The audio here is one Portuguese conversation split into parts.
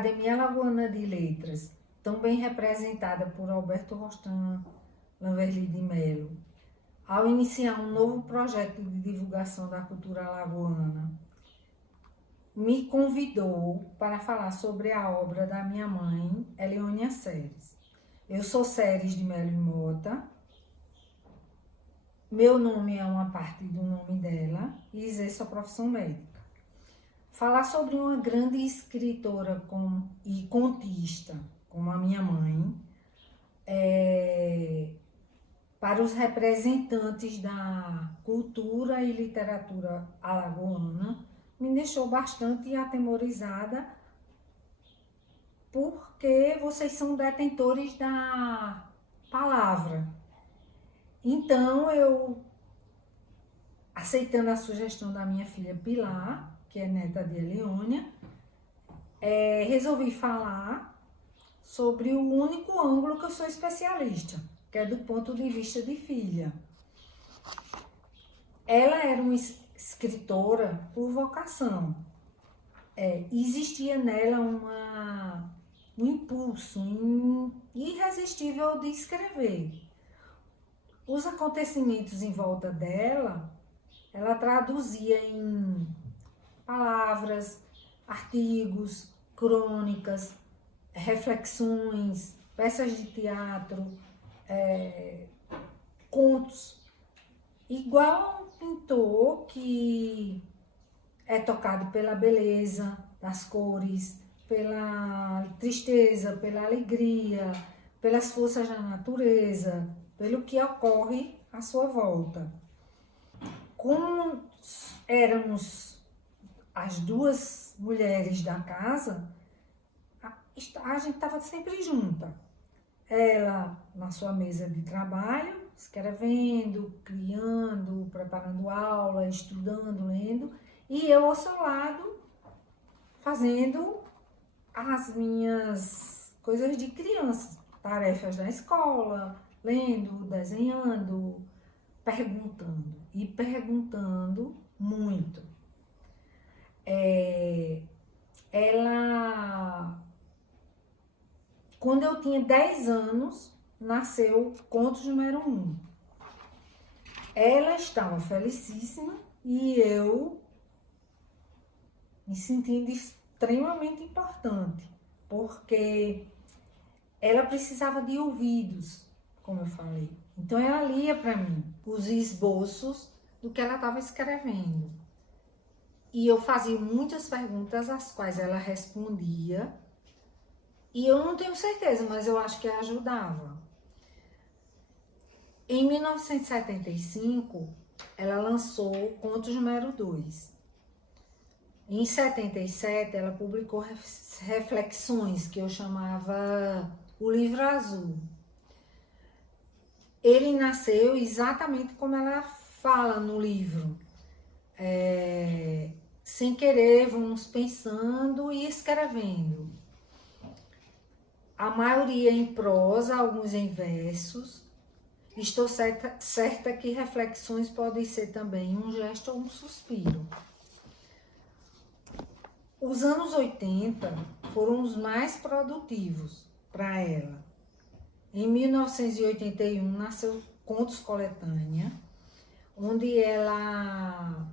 Academia Alagoana de Letras, tão bem representada por Alberto Rostan Lanverli de Melo, ao iniciar um novo projeto de divulgação da cultura alagoana, me convidou para falar sobre a obra da minha mãe, Eleônia Ceres. Eu sou Ceres de Melo e Mota, meu nome é uma parte do nome dela e exerço a profissão médica. Falar sobre uma grande escritora e contista, como a minha mãe, para os representantes da cultura e literatura alagoana, me deixou bastante atemorizada, porque vocês são detentores da palavra. Então, eu, aceitando a sugestão da minha filha Pilar, que é neta de Eleônia, resolvi falar sobre o único ângulo que eu sou especialista, que é do ponto de vista de filha. Ela era uma escritora por vocação. Existia nela um impulso irresistível de escrever. Os acontecimentos em volta dela, ela traduzia em palavras, artigos, crônicas, reflexões, peças de teatro, contos. Igual um pintor que é tocado pela beleza das cores, pela tristeza, pela alegria, pelas forças da natureza, pelo que ocorre à sua volta. Como éramos as duas mulheres da casa, a gente estava sempre junta. Ela na sua mesa de trabalho, escrevendo, criando, preparando aula, estudando, lendo, e eu ao seu lado, fazendo as minhas coisas de criança, tarefas da escola, lendo, desenhando, perguntando, e perguntando muito. Quando eu tinha 10 anos, nasceu Contos número 1. Ela estava felicíssima e eu me sentindo extremamente importante, porque ela precisava de ouvidos, como eu falei. Então ela lia para mim os esboços do que ela estava escrevendo. E eu fazia muitas perguntas, às quais ela respondia. E eu não tenho certeza, mas eu acho que ajudava. Em 1975, ela lançou Contos número 2. Em 77, ela publicou Reflexões, que eu chamava O Livro Azul. Ele nasceu exatamente como ela fala no livro. Sem querer, vamos pensando e escrevendo. A maioria em prosa, alguns em versos. Estou certa que reflexões podem ser também um gesto ou um suspiro. Os anos 80 foram os mais produtivos para ela. Em 1981 nasceu Contos Coletânea, onde ela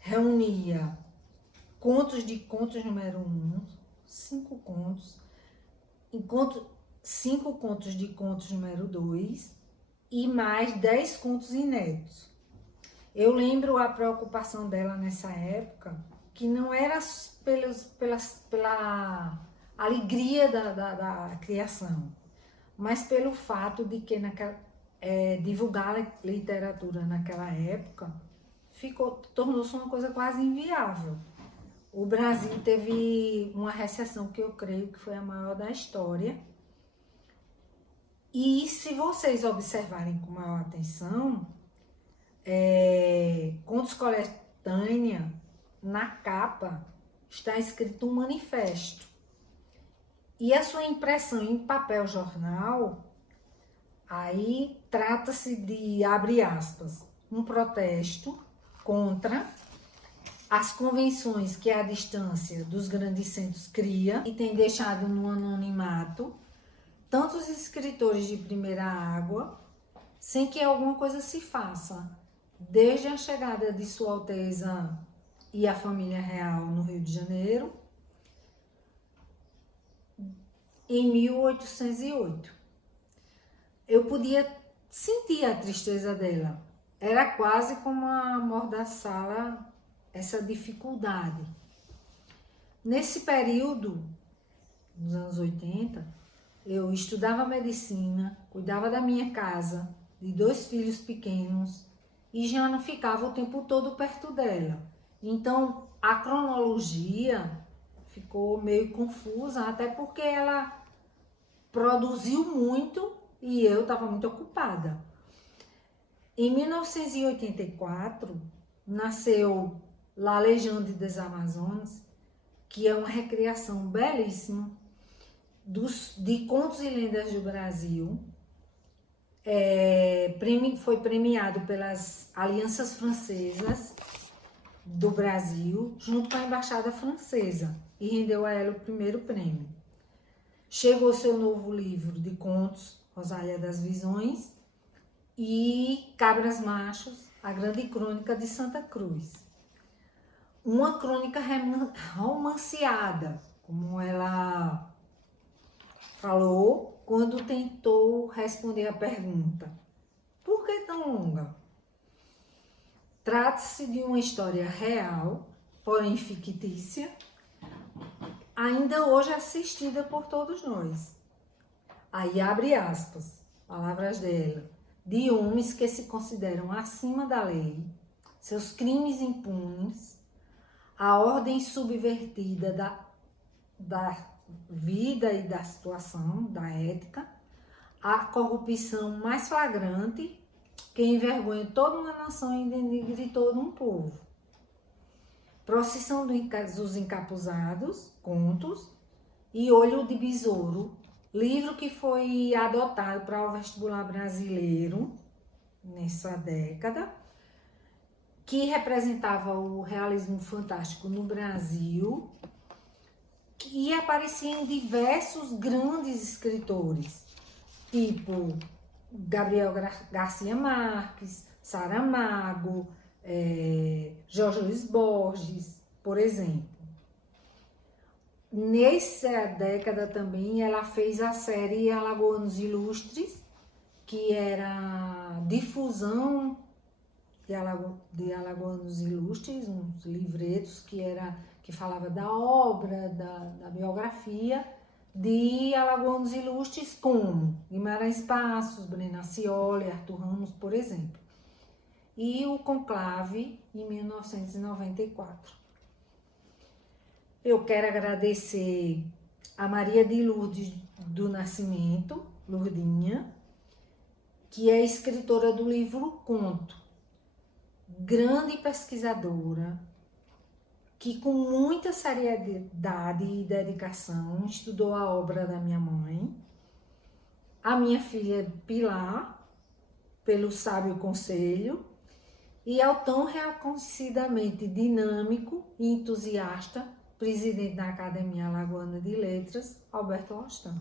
reunia contos número 1, 5 contos, 5 contos de contos número 2 e mais 10 contos inéditos. Eu lembro a preocupação dela nessa época, que não era pela alegria da criação, mas pelo fato de que divulgar literatura naquela época tornou-se uma coisa quase inviável. O Brasil teve uma recessão que eu creio que foi a maior da história. E se vocês observarem com maior atenção, Contos Coletânea, na capa, está escrito um manifesto. E a sua impressão em papel jornal, aí trata-se de, abre aspas, um protesto contra as convenções que a distância dos grandes centros cria e tem deixado no anonimato tantos escritores de primeira água, sem que alguma coisa se faça, desde a chegada de Sua Alteza e a família real no Rio de Janeiro, em 1808. Eu podia sentir a tristeza dela. Era quase como amordaçá-la essa dificuldade. Nesse período, nos anos 80, eu estudava medicina, cuidava da minha casa, de 2 filhos pequenos e já não ficava o tempo todo perto dela. Então, a cronologia ficou meio confusa, até porque ela produziu muito e eu estava muito ocupada. Em 1984, nasceu La Légende des Amazones, que é uma recriação belíssima de contos e lendas do Brasil. Foi premiado pelas alianças francesas do Brasil, junto com a embaixada francesa, e rendeu a ela o primeiro prêmio. Chegou seu novo livro de contos, Rosália das Visões, e Cabras Machos, a grande crônica de Santa Cruz. Uma crônica romanceada, como ela falou quando tentou responder a pergunta: por que tão longa? Trata-se de uma história real, porém fictícia, ainda hoje assistida por todos nós. Aí abre aspas, palavras dela: de homens que se consideram acima da lei, seus crimes impunes, a ordem subvertida da vida e da situação, da ética, a corrupção mais flagrante que envergonha toda uma nação e denigre todo um povo. Procissão dos Encapuzados, contos, e Olho de Besouro, livro que foi adotado para o vestibular brasileiro nessa década, que representava o realismo fantástico no Brasil, que aparecia em diversos grandes escritores, tipo Gabriel Garcia Marques, Saramago, Jorge Luiz Borges, por exemplo. Nessa década também ela fez a série Alagoanos Ilustres, que era difusão de Alagoanos Ilustres, uns livretos que falava da obra, da biografia de Alagoanos Ilustres, como Guimarães Passos, Breno Accioli, Arthur Ramos, por exemplo. E o Conclave, em 1994. Eu quero agradecer a Maria de Lourdes do Nascimento, Lourdinha, que é escritora do livro Conto, grande pesquisadora, que com muita seriedade e dedicação estudou a obra da minha mãe, a minha filha Pilar, pelo sábio conselho, e ao tão reconhecidamente dinâmico e entusiasta presidente da Academia Alagoana de Letras, Alberto Rostão.